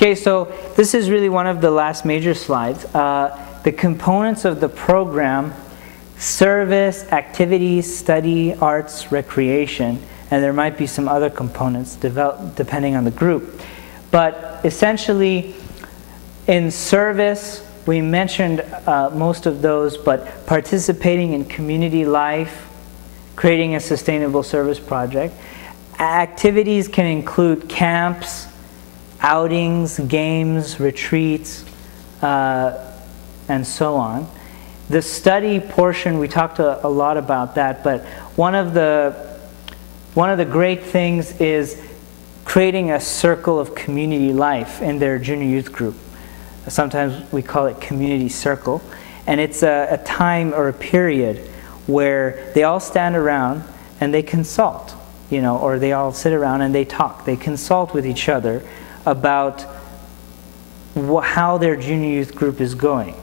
Okay, so this is really one of the last major slides. The components of the program: service, activities, study, arts, recreation, and there might be some other components depending on the group. But essentially, in service, we mentioned most of those, but participating in community life, creating a sustainable service project. Activities can include camps, outings, games, retreats, and so on. The study portion, we talked a lot about that, but one of the great things is creating a circle of community life in their junior youth group. Sometimes we call it community circle, and it's a time or a period where they all stand around and they consult, you know, or they all sit around and they talk. They consult with each other about how their junior youth group is going.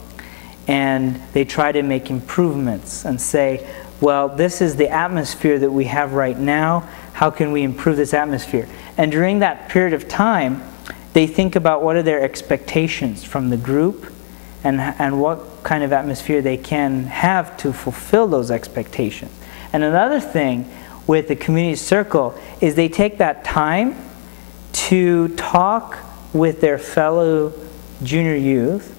And they try to make improvements and say, well, this is the atmosphere that we have right now. How can we improve this atmosphere? And during that period of time, they think about what are their expectations from the group and what kind of atmosphere they can have to fulfill those expectations. And another thing with the community circle is they take that time to talk with their fellow junior youth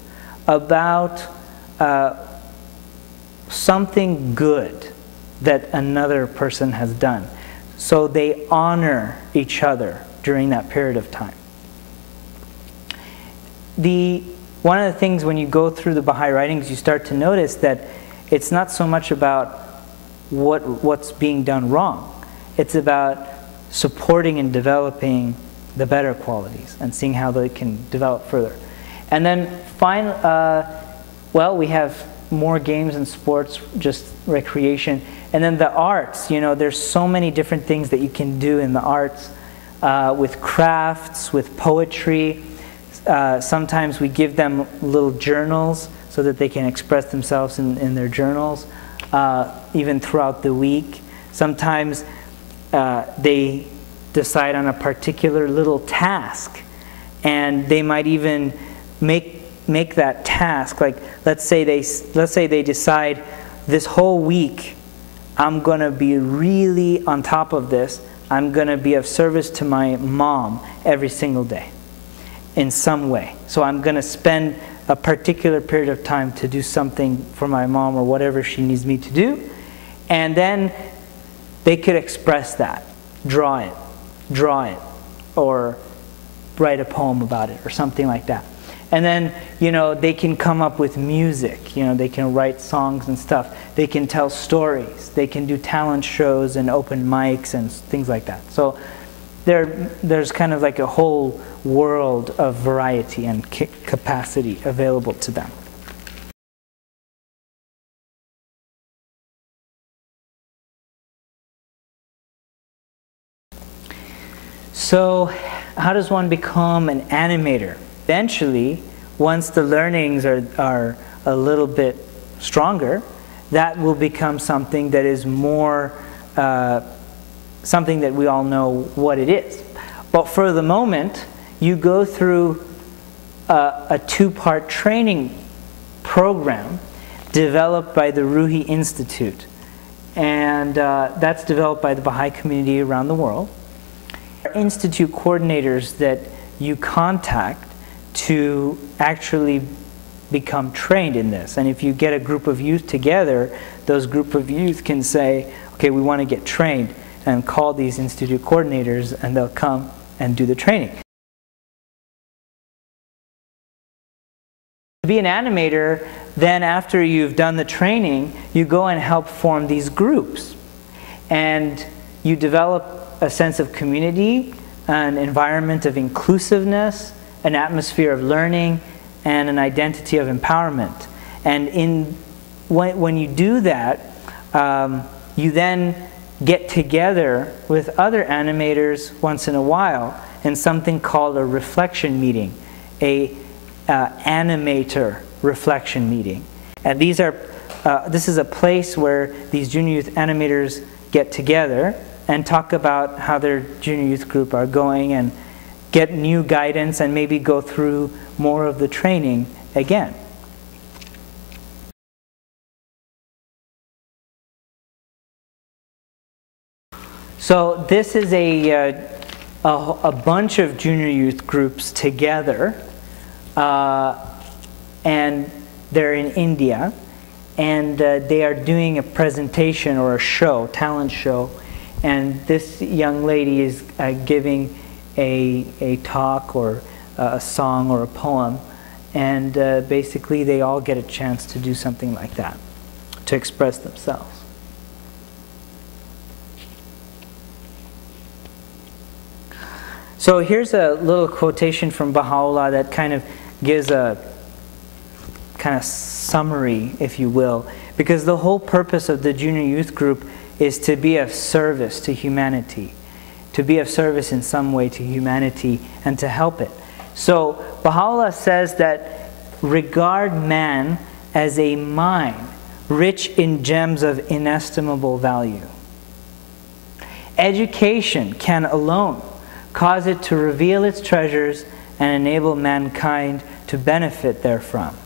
about something good that another person has done. So they honor each other during that period of time. One of the things when you go through the Baha'i writings, you start to notice that it's not so much about what's being done wrong. It's about supporting and developing the better qualities and seeing how they can develop further. And then well, we have more games and sports, just recreation. And then the arts, you know, there's so many different things that you can do in the arts, with crafts, with poetry. Sometimes we give them little journals so that they can express themselves in their journals, even throughout the week. Sometimes they decide on a particular little task, and they might even make that task, like let's say they decide this whole week I'm going to be really on top of this. I'm going to be of service to my mom every single day in some way. So I'm going to spend a particular period of time to do something for my mom or whatever she needs me to do. And then they could express that, draw it, or write a poem about it or something like that. And then, you know, they can come up with music. You know, they can write songs and stuff. They can tell stories. They can do talent shows and open mics and things like that. So there's kind of like a whole world of variety and capacity available to them. So how does one become an animator? Eventually, once the learnings are a little bit stronger, that will become something that is more something that we all know what it is. But for the moment, you go through a two-part training program developed by the Ruhi Institute. And that's developed by the Baha'i community around the world. Institute coordinators that you contact to actually become trained in this. And if you get a group of youth together, those group of youth can say, okay, we want to get trained, and call these institute coordinators, and they'll come and do the training. To be an animator, then after you've done the training, you go and help form these groups. And you develop a sense of community, an environment of inclusiveness, an atmosphere of learning, and an identity of empowerment. And when you do that, you then get together with other animators once in a while in something called a reflection meeting, a Animator reflection meeting. And this is a place where these junior youth animators get together and talk about how their junior youth group are going, get new guidance and maybe go through more of the training again. So this is a bunch of junior youth groups together, and they're in India, and they are doing a presentation or a show, talent show, and this young lady is giving a talk or a song or a poem, and basically they all get a chance to do something like that, to express themselves. So here's a little quotation from Baha'u'llah that kind of gives a kind of summary, if you will, because the whole purpose of the junior youth group is to be of service to humanity, to be of service in some way to humanity and to help it. So Baha'u'llah says that regard man as a mine rich in gems of inestimable value. Education can alone cause it to reveal its treasures and enable mankind to benefit therefrom.